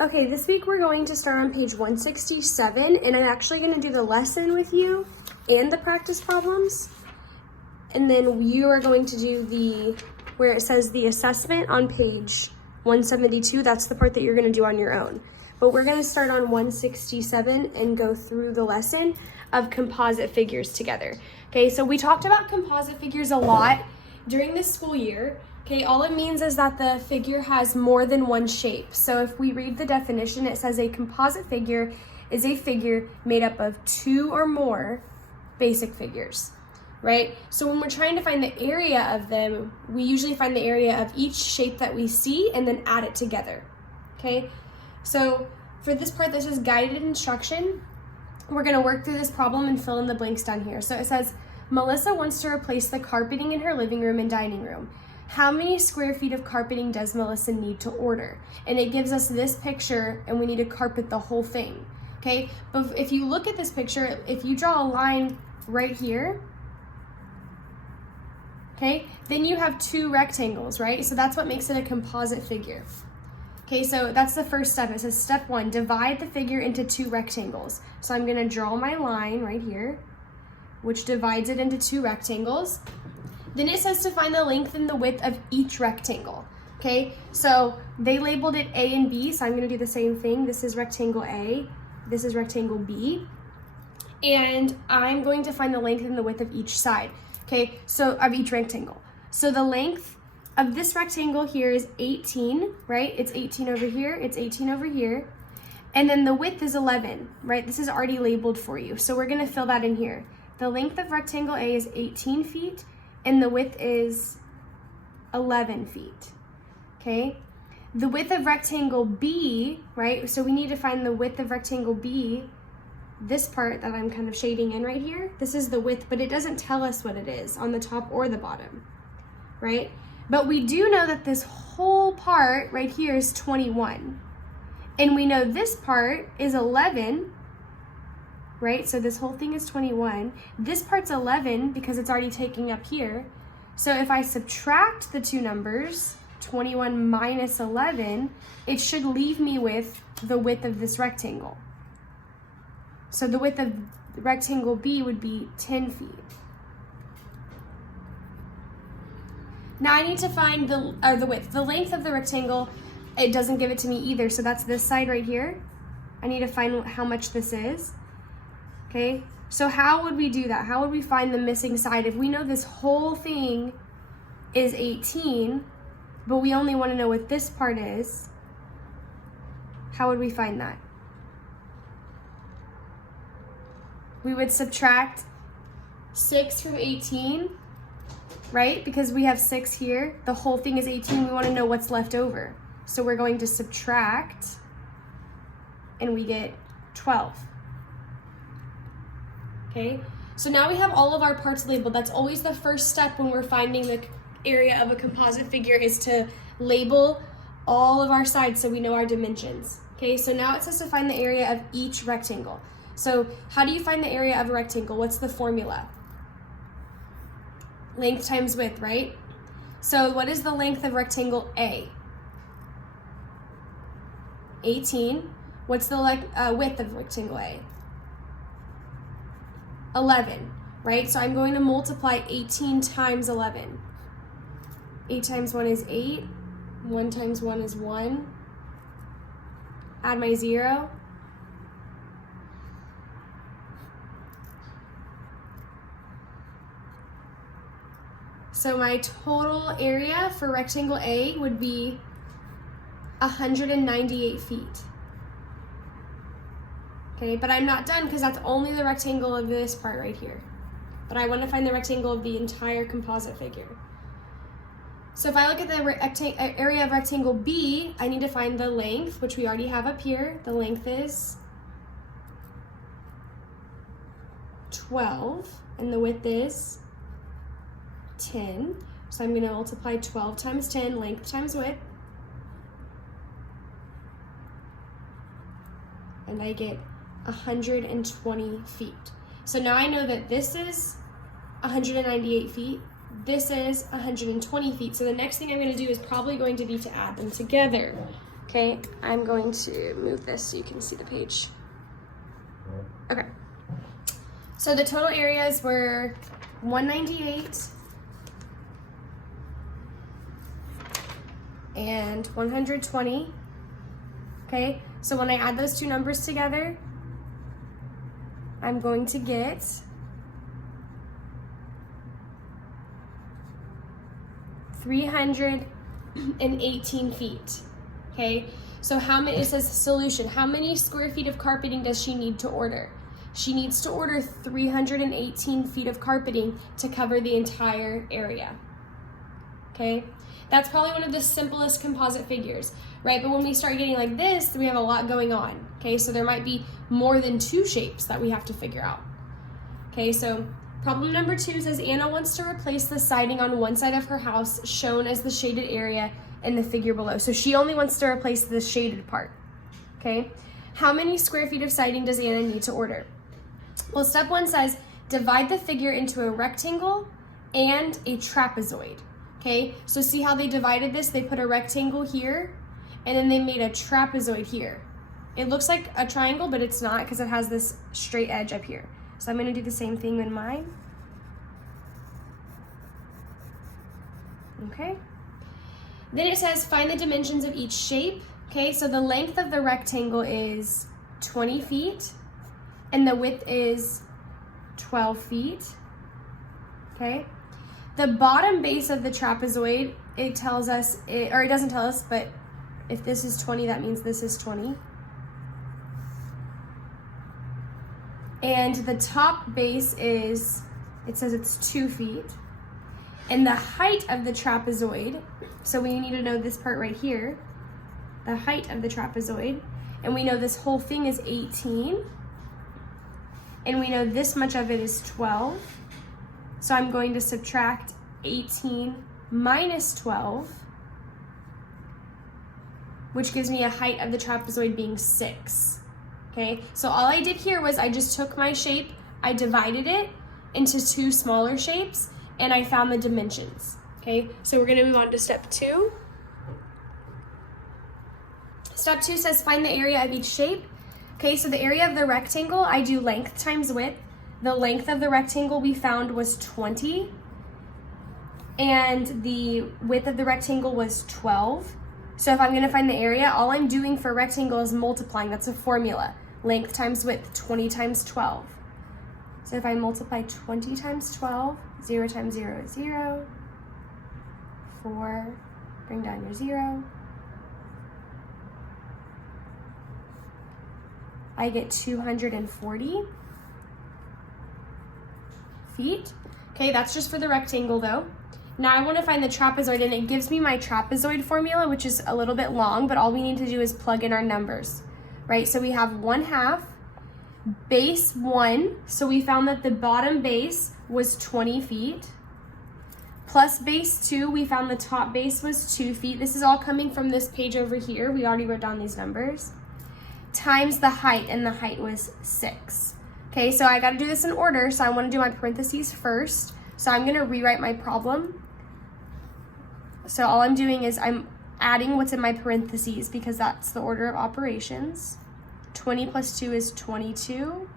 Okay, this week we're going to start on page 167, and I'm actually going to do the lesson with you and the practice problems. And then you are going to do where it says the assessment on page 172. That's the part that you're going to do on your own. But we're going to start on 167 and go through the lesson of composite figures together. Okay, so we talked about composite figures a lot during this school year. Okay, all it means is that the figure has more than one shape. So if we read the definition, it says a composite figure is a figure made up of two or more basic figures, right? So when we're trying to find the area of them, we usually find the area of each shape that we see and then add it together, okay? So for this part, this is guided instruction. We're gonna work through this problem and fill in the blanks down here. So it says, Melissa wants to replace the carpeting in her living room and dining room. How many square feet of carpeting does Melissa need to order? And it gives us this picture and we need to carpet the whole thing, okay? But if you look at this picture, if you draw a line right here, okay, then you have two rectangles, right? So that's what makes it a composite figure. Okay, so that's the first step. It says step 1, divide the figure into two rectangles. So I'm gonna draw my line right here, which divides it into two rectangles. Then it says to find the length and the width of each rectangle. Okay, so they labeled it A and B, so I'm gonna do the same thing. This is rectangle A, this is rectangle B. And I'm going to find the length and the width of each side. Okay, so of each rectangle. So the length of this rectangle here is 18, right? It's 18 over here, it's 18 over here. And then the width is 11, right? This is already labeled for you. So we're gonna fill that in here. The length of rectangle A is 18 feet and the width is 11 feet, okay? The width of rectangle B, right? So we need to find the width of rectangle B. This part that I'm kind of shading in right here, this is the width, but it doesn't tell us what it is on the top or the bottom, right? But we do know that this whole part right here is 21. And we know this part is 11, right? So this whole thing is 21. This part's 11 because it's already taking up here. So if I subtract the two numbers, 21 minus 11, it should leave me with the width of this rectangle. So the width of rectangle B would be 10 feet. Now I need to find the width. The length of the rectangle, it doesn't give it to me either, so that's this side right here. I need to find how much this is. Okay, so how would we do that? How would we find the missing side? If we know this whole thing is 18, but we only want to know what this part is, how would we find that? We would subtract 6 from 18, right? Because we have 6 here. The whole thing is 18. We want to know what's left over. So we're going to subtract, and we get 12. Okay, so now we have all of our parts labeled. That's always the first step when we're finding the area of a composite figure, is to label all of our sides so we know our dimensions. Okay, so now it says to find the area of each rectangle. So how do you find the area of a rectangle? What's the formula? Length times width, right? So what is the length of rectangle A? 18. What's the width of rectangle A? 11, right? So I'm going to multiply 18 times 11. 8 times 1 is 8. 1 times 1 is 1. Add my 0. So my total area for rectangle A would be 198 feet. Okay, but I'm not done because that's only the rectangle of this part right here. But I want to find the rectangle of the entire composite figure. So if I look at the area of rectangle B, I need to find the length, which we already have up here. The length is 12, and the width is 10. So I'm going to multiply 12 times 10, length times width. And I get 120 feet. So now I know that this is 198 feet, this is 120 feet. So the next thing I'm going to do is probably going to be to add them together. Okay, I'm going to move this so you can see the page. Okay. So the total areas were 198 and 120. Okay, so when I add those two numbers together, I'm going to get 318 feet. Okay, so how many, it says solution, how many square feet of carpeting does she need to order? She needs to order 318 feet of carpeting to cover the entire area. Okay, that's probably one of the simplest composite figures, right? But when we start getting like this, we have a lot going on. Okay, so there might be more than two shapes that we have to figure out. Okay, so problem number 2 says Anna wants to replace the siding on one side of her house shown as the shaded area in the figure below. So she only wants to replace the shaded part. Okay, how many square feet of siding does Anna need to order? Well, step 1 says divide the figure into a rectangle and a trapezoid. Okay, so see how they divided this? They put a rectangle here and then they made a trapezoid here. It looks like a triangle, but it's not because it has this straight edge up here. So I'm going to do the same thing in mine. Okay. Then it says find the dimensions of each shape. Okay, so the length of the rectangle is 20 feet and the width is 12 feet. Okay. The bottom base of the trapezoid, it tells us, or it doesn't tell us, but if this is 20, that means this is 20. And the top base is, it says it's 2 feet. And the height of the trapezoid, so we need to know this part right here, the height of the trapezoid, and we know this whole thing is 18, and we know this much of it is 12. So I'm going to subtract 18 minus 12, which gives me a height of the trapezoid being 6. Okay, so all I did here was I just took my shape, I divided it into 2 smaller shapes, and I found the dimensions. Okay, so we're gonna move on to step 2. Step 2 says find the area of each shape. Okay, so the area of the rectangle, I do length times width. The length of the rectangle we found was 20, and the width of the rectangle was 12. So if I'm gonna find the area, all I'm doing for rectangle is multiplying. That's a formula. Length times width, 20 times 12. So if I multiply 20 times 12, 0 times 0 is 0. 4, bring down your 0. I get 240 feet. Okay, that's just for the rectangle though. Now I want to find the trapezoid, and it gives me my trapezoid formula, which is a little bit long, but all we need to do is plug in our numbers, right? So we have 1/2, base 1, so we found that the bottom base was 20 feet, plus base 2, we found the top base was 2 feet. This is all coming from this page over here. We already wrote down these numbers, times the height, and the height was 6. Okay, so I got to do this in order, so I want to do my parentheses first. So I'm going to rewrite my problem. So all I'm doing is I'm adding what's in my parentheses because that's the order of operations. 20 plus 2 is 22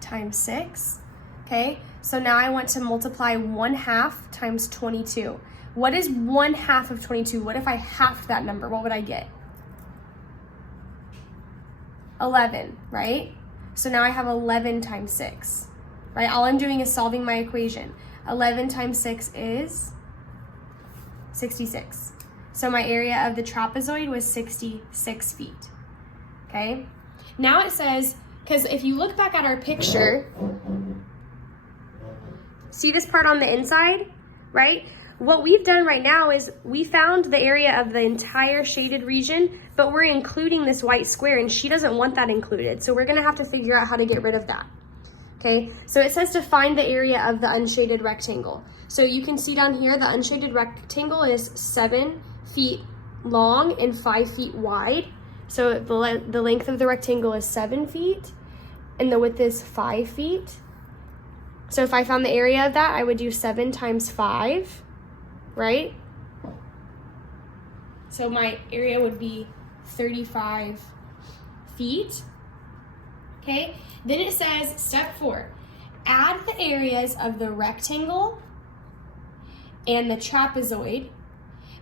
times 6. Okay, so now I want to multiply 1/2 times 22. What is 1/2 of 22? What if I halved that number? What would I get? 11, right? So now I have 11 times 6, right? All I'm doing is solving my equation. 11 times 6 is 66. So my area of the trapezoid was 66 feet, okay? Now it says, because if you look back at our picture, see this part on the inside, right? What we've done right now is we found the area of the entire shaded region, but we're including this white square, and she doesn't want that included. So we're gonna have to figure out how to get rid of that. Okay, so it says to find the area of the unshaded rectangle. So you can see down here, the unshaded rectangle is 7 feet long and 5 feet wide. So the length of the rectangle is 7 feet and the width is 5 feet. So if I found the area of that, I would do 7 times 5, right? So my area would be 35 feet. Okay, then it says step 4, add the areas of the rectangle and the trapezoid,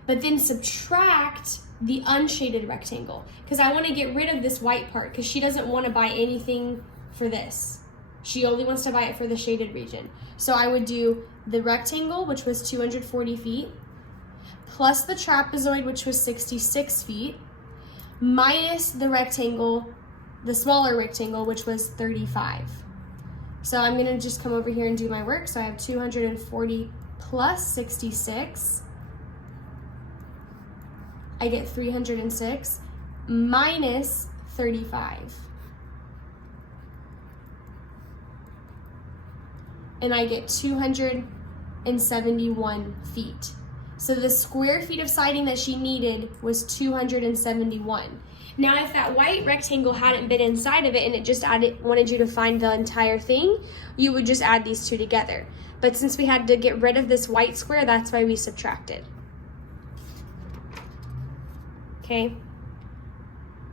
but then subtract the unshaded rectangle, because I want to get rid of this white part because she doesn't want to buy anything for this. She only wants to buy it for the shaded region. So I would do the rectangle, which was 240 feet, plus the trapezoid, which was 66 feet, minus the rectangle, the smaller rectangle, which was 35. So I'm gonna just come over here and do my work. So I have 240 plus 66. I get 306 minus 35. And I get 271 feet. So the square feet of siding that she needed was 271. Now, if that white rectangle hadn't been inside of it and it just wanted you to find the entire thing, you would just add these two together. But since we had to get rid of this white square, that's why we subtracted. Okay.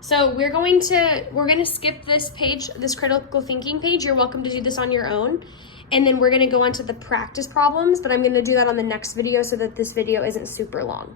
So we're gonna skip this page, this critical thinking page. You're welcome to do this on your own. And then we're gonna go on to the practice problems, but I'm gonna do that on the next video so that this video isn't super long.